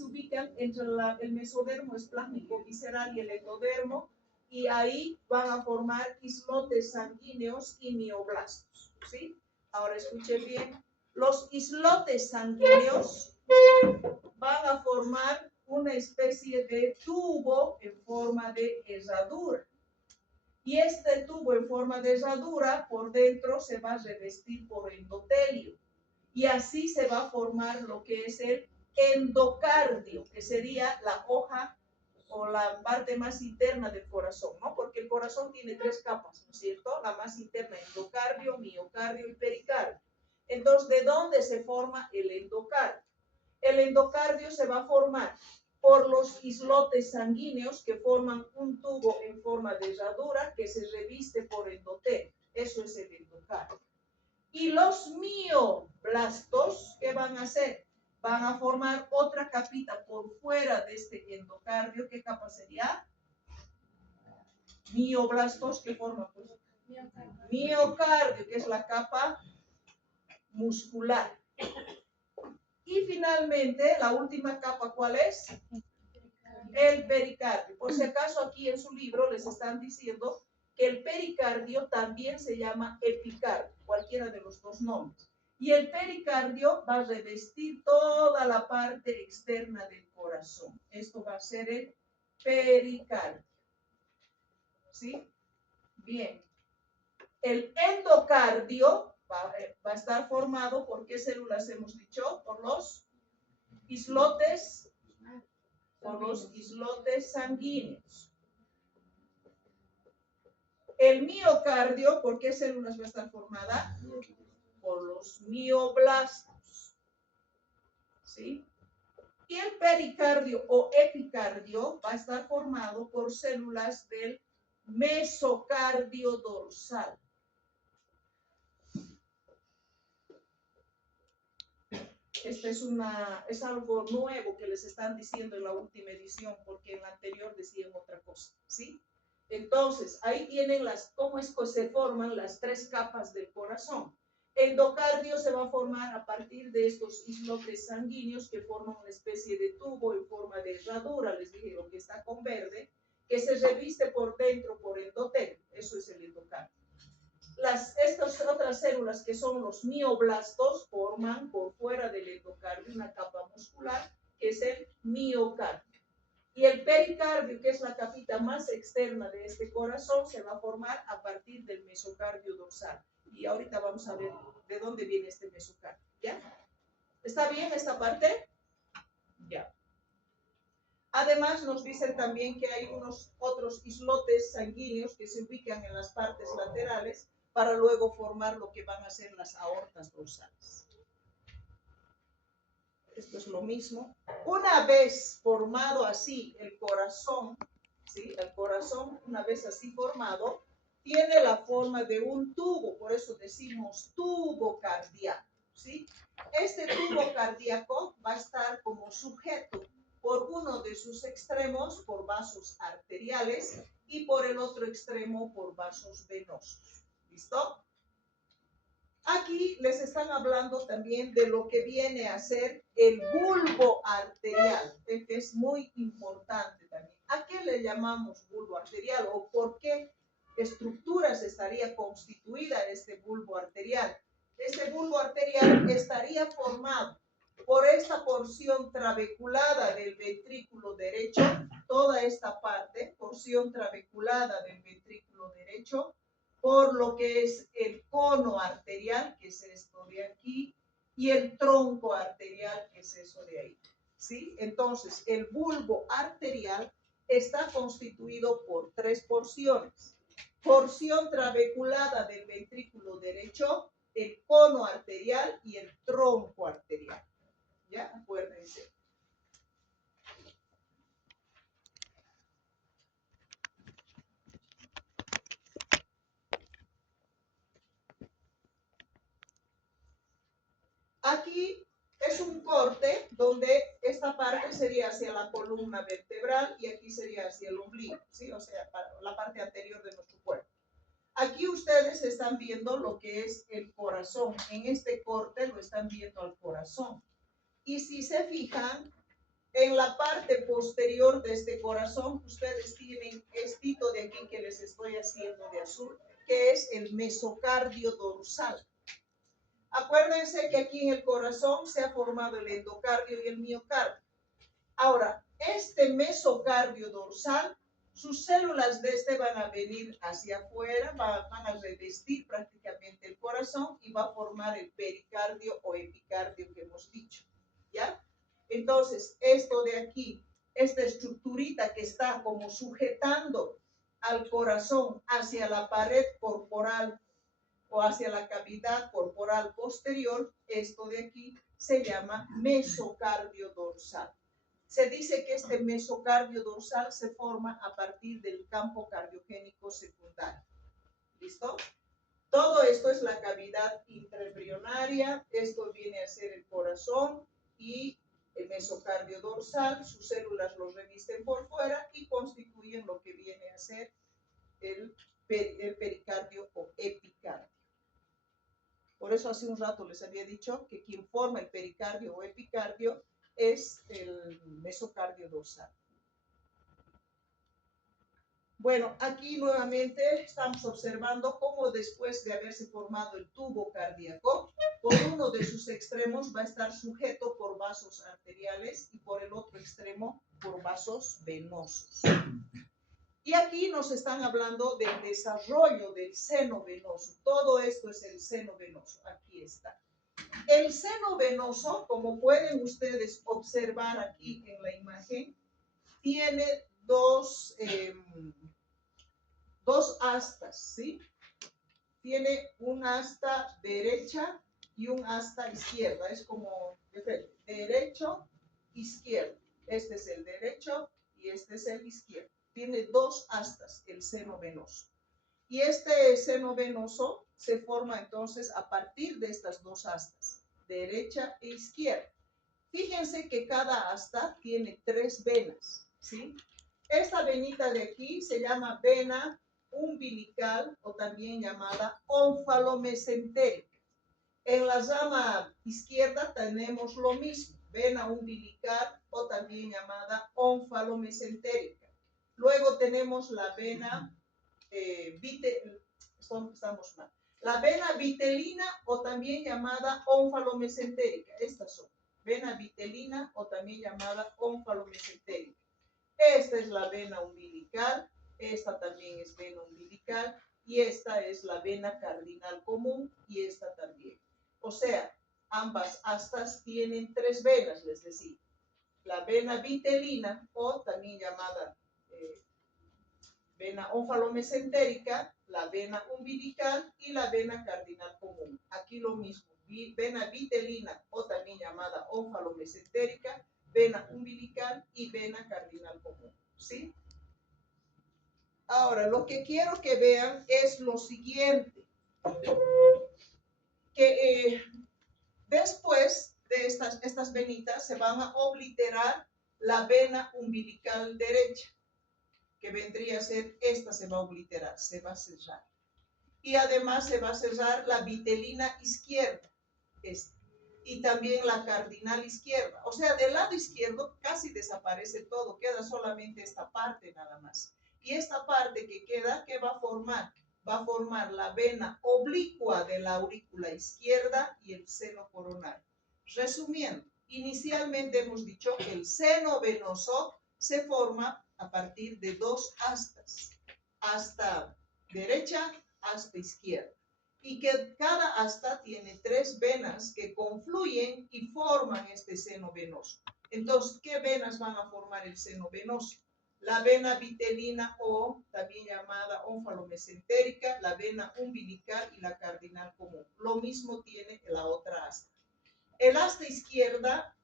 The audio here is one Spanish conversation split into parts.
se ubican entre el mesodermo esplásmico visceral y el endodermo, y ahí van a formar islotes sanguíneos y mioblastos, ¿sí? Ahora escuchen bien, los islotes sanguíneos van a formar una especie de tubo en forma de herradura. Y este tubo en forma de herradura por dentro se va a revestir por endotelio. Y así se va a formar lo que es el endocardio, que sería la hoja o la parte más interna del corazón, ¿no? Porque el corazón tiene 3 capas, ¿no es cierto? La más interna, endocardio, miocardio y pericardio. Entonces, ¿de dónde se forma el endocardio? El endocardio se va a formar por los islotes sanguíneos que forman un tubo en forma de herradura que se reviste por endotelio. Eso es el endocardio. Y los mioblastos, ¿qué van a hacer? Van a formar otra capita por fuera de este endocardio. ¿Qué capa sería? Mioblastos, ¿qué forma? Pues miocardio, que es la capa muscular. Y finalmente, la última capa, ¿cuál es? El pericardio. Por si acaso aquí en su libro les están diciendo que el pericardio también se llama epicardio, cualquiera de los dos nombres. Y el pericardio va a revestir toda la parte externa del corazón. Esto va a ser el pericardio. ¿Sí? Bien. El endocardio va a estar formado por ¿qué células hemos dicho? Por los islotes sanguíneos. El miocardio, ¿por qué células va a estar formada? Por los mioblastos. ¿Sí? Y el pericardio o epicardio va a estar formado por células del mesocardio dorsal. Es algo nuevo que les están diciendo en la última edición, porque en la anterior decían otra cosa, ¿sí? Entonces, ahí tienen cómo es que se forman las 3 capas del corazón. El endocardio se va a formar a partir de estos islotes sanguíneos que forman una especie de tubo en forma de herradura, les dije lo que está con verde, que se reviste por dentro por endotelio. Eso es el endocardio. Estas otras células que son los mioblastos forman por fuera del endocardio una capa muscular que es el miocardio. Y el pericardio, que es la capita más externa de este corazón, se va a formar a partir del mesocardio dorsal. Y ahorita vamos a ver de dónde viene este mesocardio. ¿Ya? ¿Está bien esta parte? Ya. Además, nos dicen también que hay unos otros islotes sanguíneos que se ubican en las partes laterales para luego formar lo que van a ser las aortas dorsales. Esto es lo mismo. Una vez formado así el corazón, ¿sí? El corazón, una vez así formado, tiene la forma de un tubo, por eso decimos tubo cardíaco, ¿sí? Este tubo cardíaco va a estar como sujeto por uno de sus extremos por vasos arteriales y por el otro extremo por vasos venosos. ¿Listo? Aquí les están hablando también de lo que viene a ser el bulbo arterial, que es muy importante también. ¿A qué le llamamos bulbo arterial o por qué estructuras estaría constituida este bulbo arterial? Este bulbo arterial estaría formado por esta porción trabeculada del ventrículo derecho, toda esta parte, porción trabeculada del ventrículo derecho, por lo que es el cono arterial, que es esto de aquí, y el tronco arterial, que es eso de ahí. ¿Sí? Entonces, el bulbo arterial está constituido por 3 porciones. Porción trabeculada del ventrículo derecho, el cono arterial y el tronco arterial. ¿Ya? Acuérdense. Aquí es un corte donde esta parte sería hacia la columna vertebral y aquí sería hacia el ombligo, ¿sí? O sea, para la parte anterior de nuestro cuerpo. Aquí ustedes están viendo lo que es el corazón. En este corte lo están viendo al corazón. Y si se fijan, En la parte posterior de este corazón, ustedes tienen esto de aquí que les estoy haciendo de azul, que es el mesocardio dorsal. Acuérdense que aquí en el corazón se ha formado el endocardio y el miocardio. Ahora, este mesocardio dorsal, sus células de este van a venir hacia afuera, van a revestir prácticamente el corazón y va a formar el pericardio o epicardio que hemos dicho, ¿ya? Entonces, esto de aquí, esta estructurita que está como sujetando al corazón hacia la pared corporal o hacia la cavidad corporal posterior, esto de aquí se llama mesocardio dorsal. Se dice que este mesocardio dorsal se forma a partir del campo cardiogénico secundario. ¿Listo? Todo esto es la cavidad intraembrionaria, esto viene a ser el corazón y el mesocardio dorsal, sus células los revisten por fuera y constituyen lo que viene a ser el pericardio o epicardio. Por eso hace un rato les había dicho que quien forma el pericardio o epicardio es el mesocardio dorsal. Bueno, aquí nuevamente estamos observando cómo después de haberse formado el tubo cardíaco, por uno de sus extremos va a estar sujeto por vasos arteriales y por el otro extremo por vasos venosos. Y aquí nos están hablando del desarrollo del seno venoso. Todo esto es el seno venoso. Aquí está. El seno venoso, como pueden ustedes observar aquí en la imagen, tiene dos astas, ¿sí? Tiene un asta derecha y un asta izquierda. Es como derecho, izquierdo. Este es el derecho y este es el izquierdo. Tiene dos astas, el seno venoso. Y este seno venoso se forma entonces a partir de estas dos astas, derecha e izquierda. Fíjense que cada asta tiene tres venas, ¿sí? Esta venita de aquí se llama vena umbilical o también llamada ónfalo-mesentérica. En la rama izquierda tenemos lo mismo, vena umbilical o también llamada ónfalo-mesentérica. Luego tenemos la vena la vena vitelina o también llamada ónfalo-mesentérica. Estas son vena vitelina o también llamada ónfalo-mesentérica. Esta es la vena umbilical, esta también es vena umbilical y esta es la vena cardinal común y esta también. O sea, ambas astas tienen tres venas, les decía. La vena vitelina o también llamada vena ónfalo-mesentérica, la vena umbilical y la vena cardinal común. Aquí lo mismo, vena vitelina o también llamada ónfalo-mesentérica, vena umbilical y vena cardinal común, ¿sí? Ahora, lo que quiero que vean es lo siguiente, que después de estas venitas se van a obliterar la vena umbilical derecha, que vendría a ser esta, se va a obliterar, se va a cerrar. Y además se va a cerrar la vitelina izquierda, y también la cardinal izquierda. O sea, del lado izquierdo casi desaparece todo, queda solamente esta parte nada más. Y esta parte que queda, ¿qué va a formar? Va a formar la vena oblicua de la aurícula izquierda y el seno coronario. Resumiendo, inicialmente hemos dicho que el seno venoso se forma a partir de dos astas, asta derecha, asta izquierda, y que cada asta tiene tres venas que confluyen y forman este seno venoso. Entonces, ¿qué venas van a formar el seno venoso? La vena vitelina o también llamada ónfalo-mesentérica, la vena umbilical y la cardinal común. Lo mismo tiene la otra asta. El asta izquierda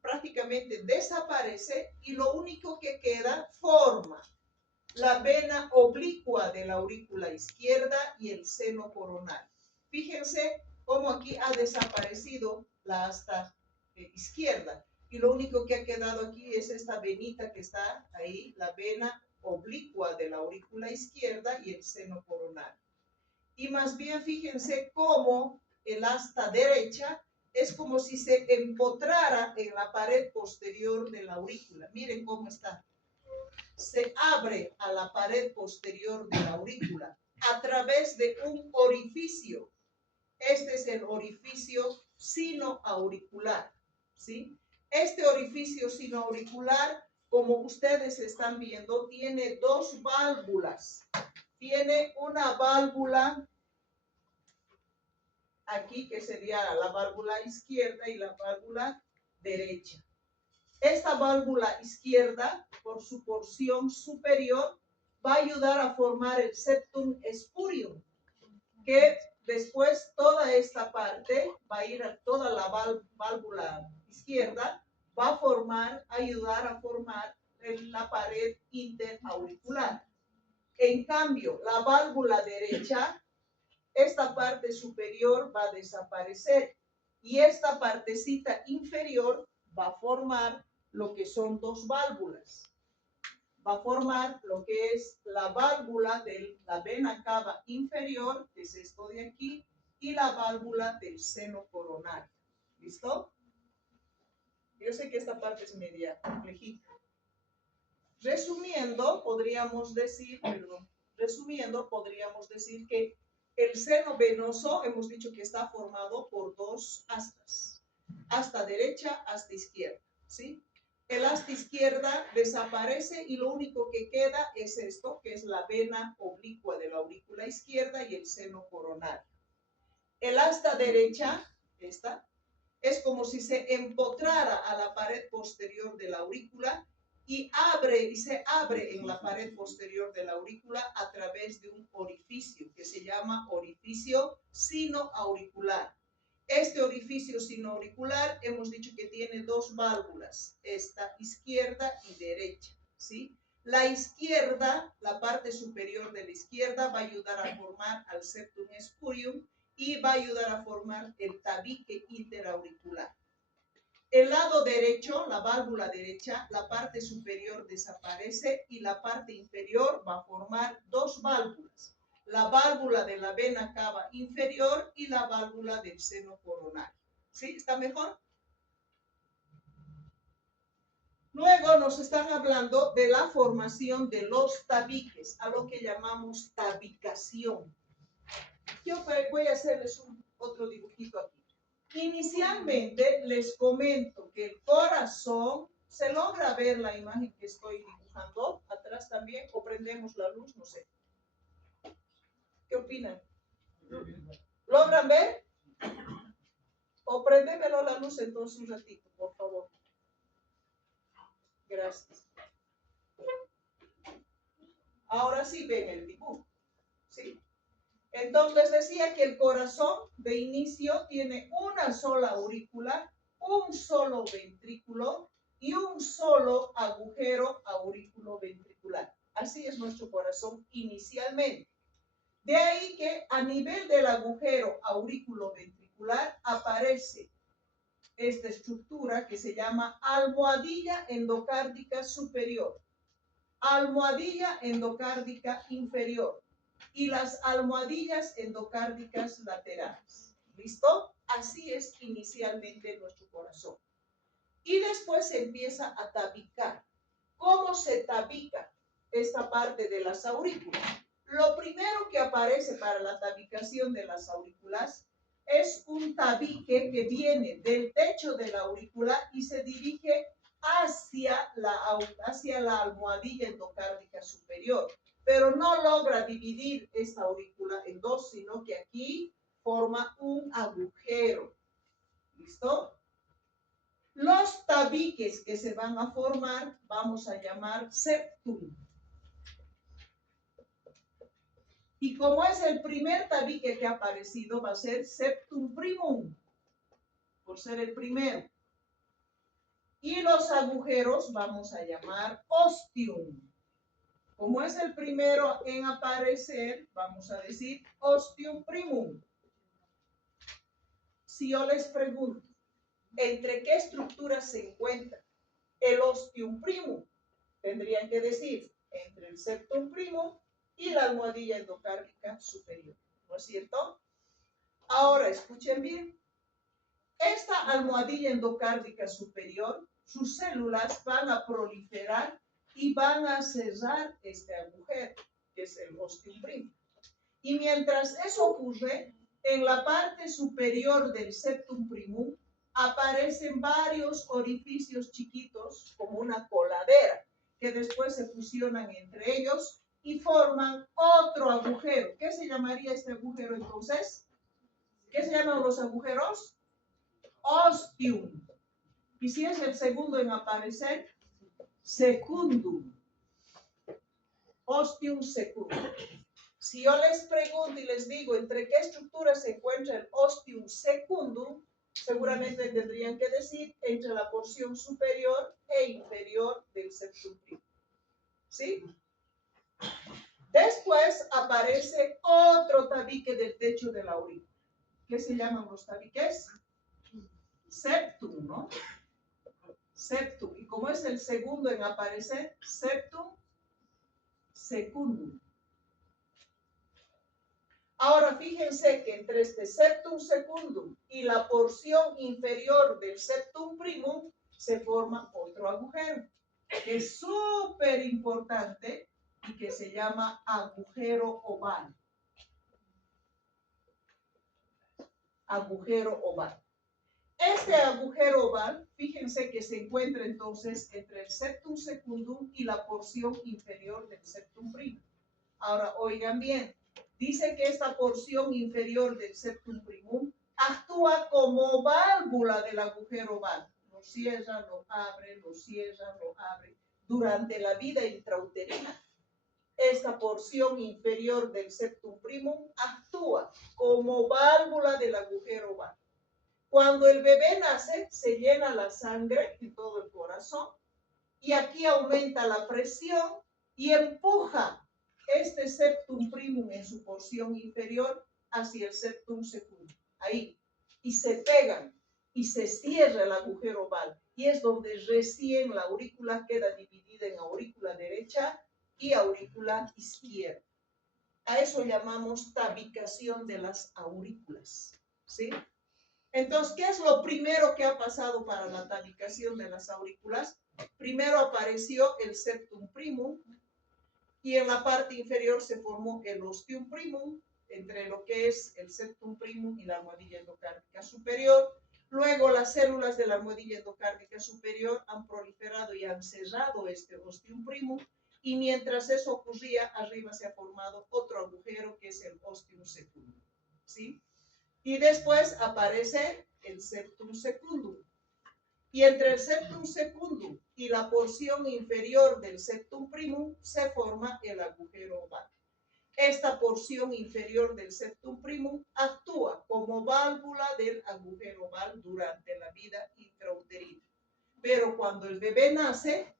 prácticamente desaparece y lo único que queda forma la vena oblicua de la aurícula izquierda y el seno coronario. Fíjense cómo aquí ha desaparecido la asta izquierda y lo único que ha quedado aquí es esta venita que está ahí, la vena oblicua de la aurícula izquierda y el seno coronario. Y más bien fíjense cómo el asta derecha es como si se empotrara en la pared posterior de la aurícula. Miren cómo está. Se abre a la pared posterior de la aurícula a través de un orificio. Este es el orificio sinoauricular, ¿sí? Este orificio sinoauricular, como ustedes están viendo, tiene dos válvulas. Tiene una válvula aquí, que sería la válvula izquierda, y la válvula derecha. Esta válvula izquierda, por su porción superior, va a ayudar a formar el septum spurium, que después toda esta parte va a ir a toda la válvula izquierda, va a formar, ayudar a formar la pared interauricular. En cambio, la válvula derecha, esta parte superior va a desaparecer y esta partecita inferior va a formar lo que son dos válvulas. Va a formar lo que es la válvula de la vena cava inferior, que es esto de aquí, y la válvula del seno coronario. ¿Listo? Yo sé que esta parte es media complejita. Resumiendo, podríamos decir que el seno venoso, hemos dicho que está formado por dos astas, asta derecha, asta izquierda, ¿sí? El asta izquierda desaparece y lo único que queda es esto, que es la vena oblicua de la aurícula izquierda y el seno coronario. El asta derecha, esta, es como si se empotrara a la pared posterior de la aurícula y se abre en la pared posterior de la aurícula a través de un orificio que se llama orificio sinoauricular. Este orificio sinoauricular hemos dicho que tiene dos válvulas, esta izquierda y derecha, ¿sí? La izquierda, la parte superior de la izquierda, va a ayudar a formar al septum spurium y va a ayudar a formar el tabique interauricular. El lado derecho, la válvula derecha, la parte superior desaparece y la parte inferior va a formar dos válvulas. La válvula de la vena cava inferior y la válvula del seno coronario. ¿Sí? ¿Está mejor? Luego nos están hablando de la formación de los tabiques, a lo que llamamos tabicación. Yo voy a hacerles otro dibujito aquí. Inicialmente les comento que el corazón, ¿se logra ver la imagen que estoy dibujando atrás también? ¿O prendemos la luz? No sé. ¿Qué opinan? ¿Logran ver? O prendémelo la luz entonces un ratito, por favor. Gracias. Ahora sí ven el dibujo. ¿Sí? Entonces decía que el corazón de inicio tiene una sola aurícula, un solo ventrículo y un solo agujero aurículo-ventricular. Así es nuestro corazón inicialmente. De ahí que a nivel del agujero aurículo-ventricular aparece esta estructura que se llama almohadilla endocárdica superior, almohadilla endocárdica inferior y las almohadillas endocárdicas laterales. ¿Listo? Así es inicialmente nuestro corazón. Y después se empieza a tabicar. ¿Cómo se tabica esta parte de las aurículas? Lo primero que aparece para la tabicación de las aurículas es un tabique que viene del techo de la aurícula y se dirige hacia la almohadilla endocárdica superior, pero no logra dividir esta aurícula en dos, sino que aquí forma un agujero. ¿Listo? Los tabiques que se van a formar vamos a llamar septum. Y como es el primer tabique que ha aparecido, va a ser septum primum, por ser el primero. Y los agujeros vamos a llamar ostium. Como es el primero en aparecer, vamos a decir ostium primum. Si yo les pregunto, ¿entre qué estructuras se encuentra el ostium primum? Tendrían que decir entre el septum primum y la almohadilla endocárdica superior, ¿no es cierto? Ahora, escuchen bien. Esta almohadilla endocárdica superior, sus células van a proliferar y van a cerrar este agujero, que es el ostium primum. Y mientras eso ocurre, en la parte superior del septum primum aparecen varios orificios chiquitos, como una coladera, que después se fusionan entre ellos y forman otro agujero. ¿Qué se llamaría este agujero entonces? ¿Qué se llaman los agujeros? Ostium. Y si es el segundo en aparecer, secundum. Ostium secundum. Si yo les pregunto y les digo entre qué estructura se encuentra el ostium secundum, seguramente tendrían que decir entre la porción superior e inferior del septum primum. ¿Sí? Después aparece otro tabique del techo de la aurícula. ¿Qué se llaman los tabiques? Septum, ¿no? Septum. Y como es el segundo en aparecer, septum secundum. Ahora fíjense que entre este septum secundum y la porción inferior del septum primum se forma otro agujero, que es súper importante y que se llama agujero oval. Agujero oval. Este agujero oval, fíjense que se encuentra entonces entre el septum secundum y la porción inferior del septum primum. Ahora, oigan bien, dice que esta porción inferior del septum primum actúa como válvula del agujero oval. Lo cierra, lo abre, lo cierra, lo abre. Durante la vida intrauterina, esta porción inferior del septum primum actúa como válvula del agujero oval. Cuando el bebé nace, se llena la sangre en todo el corazón y aquí aumenta la presión y empuja este septum primum en su porción inferior hacia el septum secundum. Ahí. Y se pegan y se cierra el agujero oval. Y es donde recién la aurícula queda dividida en aurícula derecha y aurícula izquierda. A eso llamamos tabicación de las aurículas. ¿Sí? Entonces, ¿qué es lo primero que ha pasado para la tabicación de las aurículas? Primero apareció el septum primum y en la parte inferior se formó el ostium primum, entre lo que es el septum primum y la almohadilla endocárdica superior. Luego las células de la almohadilla endocárdica superior han proliferado y han cerrado este ostium primum y mientras eso ocurría, arriba se ha formado otro agujero que es el ostium secundum. ¿Sí? Y después aparece el septum secundum. Y entre el septum secundum y la porción inferior del septum primum se forma el agujero oval. Esta porción inferior del septum primum actúa como válvula del agujero oval durante la vida intrauterina. Pero cuando el bebé nace,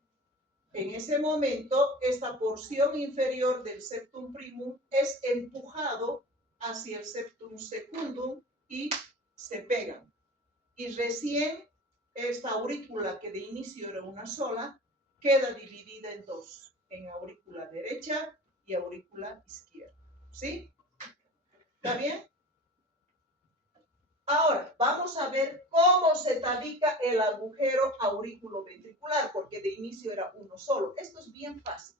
en ese momento, esta porción inferior del septum primum es empujado hacia el septum secundum y se pegan. Y recién esta aurícula, que de inicio era una sola, queda dividida en dos, en aurícula derecha y aurícula izquierda. ¿Sí? ¿Está bien? Ahora, vamos a ver cómo se tabica el agujero aurículo-ventricular, porque de inicio era uno solo. Esto es bien fácil.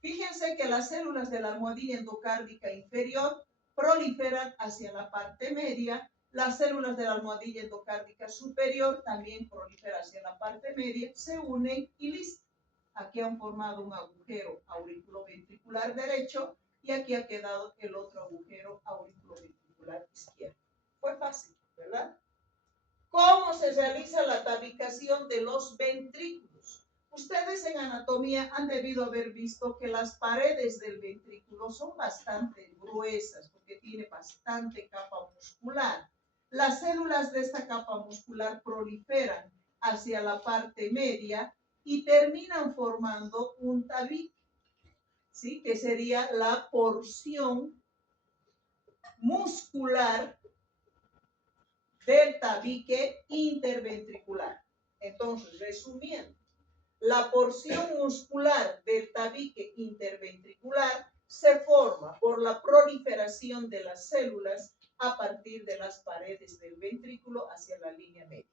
Fíjense que las células de la almohadilla endocárdica inferior proliferan hacia la parte media. Las células de la almohadilla endocárdica superior también proliferan hacia la parte media, se unen y listo. Aquí han formado un agujero auriculoventricular derecho y aquí ha quedado el otro agujero auriculoventricular izquierdo. Fue fácil, ¿verdad? ¿Cómo se realiza la tabicación de los ventrículos? Ustedes en anatomía han debido haber visto que las paredes del ventrículo son bastante gruesas porque tiene bastante capa muscular. Las células de esta capa muscular proliferan hacia la parte media y terminan formando un tabique, ¿sí? Que sería la porción muscular del tabique interventricular. Entonces, resumiendo, la porción muscular del tabique interventricular se forma por la proliferación de las células a partir de las paredes del ventrículo hacia la línea media.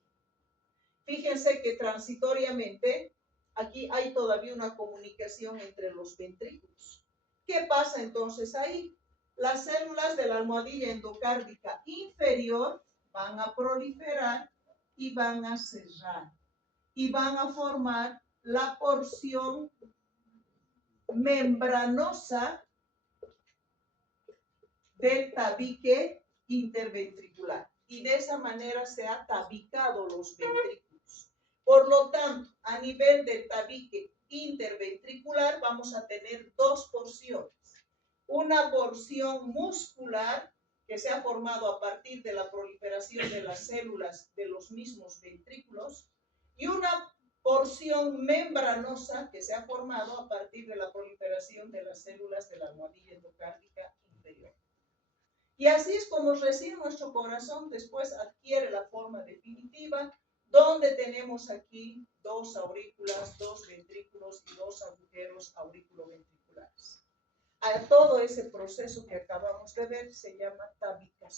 Fíjense que transitoriamente aquí hay todavía una comunicación entre los ventrículos. ¿Qué pasa entonces ahí? Las células de la almohadilla endocárdica inferior van a proliferar y van a cerrar y van a formar la porción membranosa del tabique interventricular. Y de esa manera se ha tabicado los ventrículos. Por lo tanto, a nivel del tabique interventricular vamos a tener dos porciones. Una porción muscular que se ha formado a partir de la proliferación de las células de los mismos ventrículos y una porción membranosa que se ha formado a partir de la proliferación de las células de la almohadilla endocárdica inferior. Y así es como recién nuestro corazón después adquiere la forma definitiva, donde tenemos aquí dos aurículas, dos ventrículos y dos agujeros auriculoventriculares. A todo ese proceso que acabamos de ver se llama tabicación.